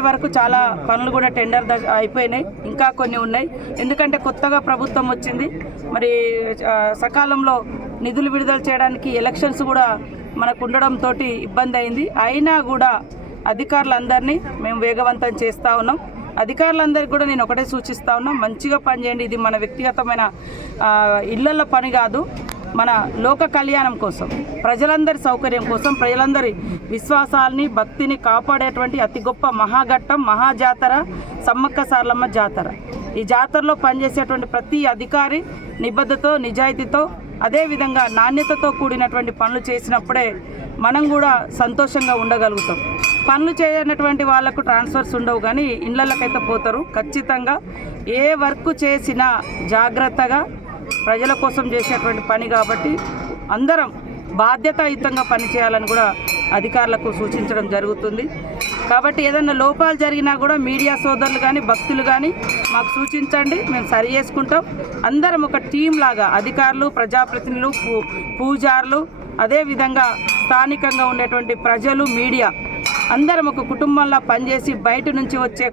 ఇప్పటి వరకు చాలా పనులు కూడా టెండర్ అయిపోయినాయి, ఇంకా కొన్ని ఉన్నాయి. ఎందుకంటే కొత్తగా ప్రభుత్వం వచ్చింది, మరి సకాలంలో నిధులు విడుదల చేయడానికి ఎలక్షన్స్ కూడా మనకు ఉండడంతో ఇబ్బంది అయింది. అయినా కూడా అధికారులందరినీ మేము వేగవంతం చేస్తూ ఉన్నాం. అధికారులందరికీ కూడా నేను ఒకటే సూచిస్తూ ఉన్నాం, మంచిగా పనిచేయండి. ఇది మన వ్యక్తిగతమైన ఇళ్లల్లో పని కాదు, మన లోక కళ్యాణం కోసం, ప్రజలందరి సౌకర్యం కోసం, ప్రజలందరి విశ్వాసాలని భక్తిని కాపాడేటువంటి అతి గొప్ప మహాఘట్టం, మహాజాతర సమ్మక్క సారలమ్మ జాతర. ఈ జాతరలో పనిచేసేటువంటి ప్రతి అధికారి నిబద్ధతతో, నిజాయితీతో, అదేవిధంగా నాణ్యతతో కూడినటువంటి పనులు చేసినప్పుడే మనం కూడా సంతోషంగా ఉండగలుగుతాం. పనులు చేయనటువంటి వాళ్ళకు ట్రాన్స్ఫర్స్ ఉండవు, కానీ ఇళ్ళకైతే పోతారు. ఖచ్చితంగా ఏ వర్క్ చేసినా జాగ్రత్తగా ప్రజల కోసం చేసేటువంటి పని కాబట్టి అందరం బాధ్యతాయుతంగా పనిచేయాలని కూడా అధికారులకు సూచించడం జరుగుతుంది. కాబట్టి ఏదైనా లోపాలు జరిగినా కూడా మీడియా సోదరులు కానీ భక్తులు కానీ మాకు సూచించండి, మేము సరి చేసుకుంటాం. అందరం ఒక టీం లాగా అధికారులు, ప్రజాప్రతినిధులు, పూజారులు, అదేవిధంగా స్థానికంగా ఉండేటువంటి ప్రజలు, మీడియా అందరం ఒక కుటుంబంలా పనిచేసి బయట నుంచి వచ్చే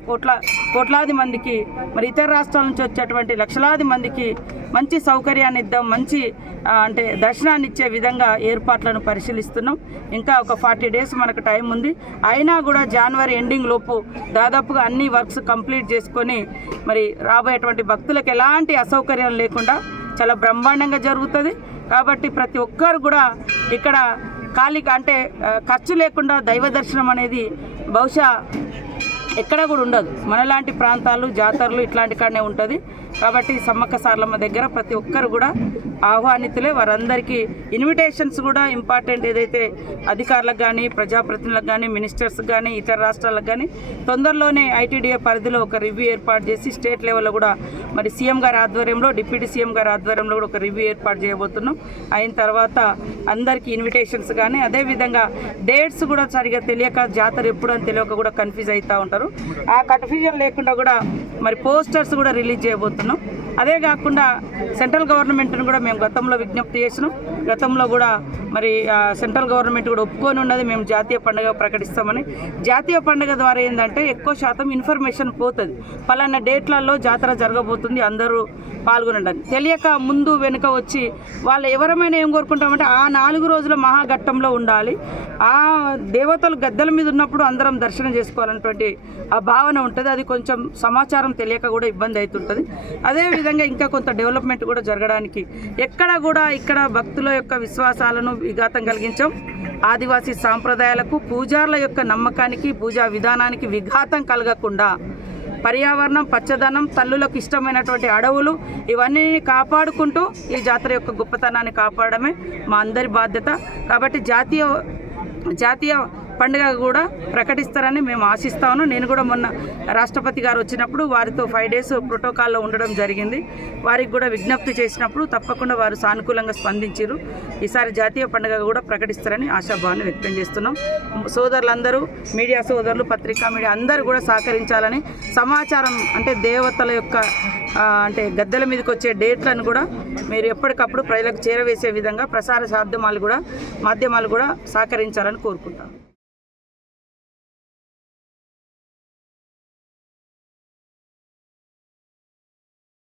కోట్లాది మందికి, మరి ఇతర రాష్ట్రాల నుంచి వచ్చేటువంటి లక్షలాది మందికి మంచి సౌకర్యాన్ని ఇద్దాం, మంచి అంటే దర్శనాన్ని ఇచ్చే విధంగా ఏర్పాట్లను పరిశీలిస్తున్నాం. ఇంకా ఒక 40 days మనకు టైం ఉంది. అయినా కూడా జనవరి ఎండింగ్ లోపు దాదాపుగా అన్ని వర్క్స్ కంప్లీట్ చేసుకొని మరి రాబోయేటువంటి భక్తులకు ఎలాంటి అసౌకర్యాలు లేకుండా చాలా బ్రహ్మాండంగా జరుగుతుంది. కాబట్టి ప్రతి ఒక్కరు కూడా ఇక్కడ అంటే ఖర్చు లేకుండా దైవ దర్శనం అనేది బహుశా ఎక్కడ కూడా ఉండదు. మనలాంటి ప్రాంతాలు, జాతరలు ఇట్లాంటి కాడనే ఉంటుంది. కాబట్టి సమ్మక్క సారలమ్మ దగ్గర ప్రతి ఒక్కరు కూడా ఆహ్వానితులే. వారందరికీ ఇన్విటేషన్స్ కూడా ఇంపార్టెంట్. ఏదైతే అధికారులకు కానీ, ప్రజాప్రతినిధులకు కానీ, మినిస్టర్స్ కానీ, ఇతర రాష్ట్రాలకు కానీ తొందరలోనే ఐటీడీఏ పరిధిలో ఒక రివ్యూ ఏర్పాటు చేసి స్టేట్ లెవెల్లో కూడా మరి సీఎం గారి ఆధ్వర్యంలో, డిప్యూటీ సీఎం గారి ఆధ్వర్యంలో కూడా ఒక రివ్యూ ఏర్పాటు చేయబోతున్నాం. అయిన తర్వాత అందరికీ ఇన్విటేషన్స్ కానీ, అదేవిధంగా డేట్స్ కూడా సరిగా తెలియక జాతర ఎప్పుడు అని తెలియక కూడా కన్ఫ్యూజ్ అవుతూ ఉంటారు. ఆ కన్ఫ్యూజన్ లేకుండా కూడా మరి పోస్టర్స్ కూడా రిలీజ్ చేయబోతున్నాం. అదే కాకుండా సెంట్రల్ గవర్నమెంట్ను కూడా మేము గతంలో విజ్ఞప్తి చేసినాం. గతంలో కూడా మరి సెంట్రల్ గవర్నమెంట్ కూడా ఒప్పుకొని ఉన్నది, మేము జాతీయ పండుగ ప్రకటిస్తామని. జాతీయ పండుగ ద్వారా ఏంటంటే ఎక్కువ శాతం ఇన్ఫర్మేషన్ పోతుంది, పలానా డేట్లలో జాతర జరగబోతుంది, అందరూ పాల్గొనండి. తెలియక ముందు వెనుక వచ్చి వాళ్ళు ఎవరమైనా ఏం కోరుకుంటామంటే ఆ 4 రోజుల మహాఘట్టంలో ఉండాలి, ఆ దేవతలు గద్దెల మీద ఉన్నప్పుడు అందరం దర్శనం చేసుకోవాలన్నటువంటి ఆ భావన ఉంటుంది. అది కొంచెం సమాచారం తెలియక కూడా ఇబ్బంది అవుతుంటుంది. అదేవిధంగా ఇంకా కొంత డెవలప్మెంట్ కూడా జరగడానికి ఎక్కడ కూడా ఇక్కడ భక్తుల యొక్క విశ్వాసాలను విఘాతం కలిగించాం. ఆదివాసీ సాంప్రదాయాలకు, పూజార్ల యొక్క నమ్మకానికి, పూజా విధానానికి విఘాతం కలగకుండా పర్యావరణం, పచ్చదనం, తల్లులకు ఇష్టమైనటువంటి అడవులు ఇవన్నీ కాపాడుకుంటూ ఈ జాతర యొక్క గొప్పతనాన్ని కాపాడమే మా అందరి బాధ్యత. కాబట్టి జాతీయ పండుగ కూడా ప్రకటిస్తారని మేము ఆశిస్తా ఉన్నాం. నేను కూడా మొన్న రాష్ట్రపతి గారు వచ్చినప్పుడు వారితో 5 days ప్రోటోకాల్లో ఉండడం జరిగింది. వారికి కూడా విజ్ఞప్తి చేసినప్పుడు తప్పకుండా వారు సానుకూలంగా స్పందించారు. ఈసారి జాతీయ పండుగ కూడా ప్రకటిస్తారని ఆశాభావాన్ని వ్యక్తం చేస్తున్నాం. సోదరులందరూ, మీడియా సోదరులు, పత్రికా మీడియా అందరూ కూడా సహకరించాలని, సమాచారం అంటే దేవతల యొక్క అంటే గద్దెల మీదకి వచ్చే డేట్లను కూడా మీరు ఎప్పటికప్పుడు ప్రజలకు చేరవేసే విధంగా ప్రసార మాధ్యమాలు కూడా సహకరించాలని కోరుకుంటాం.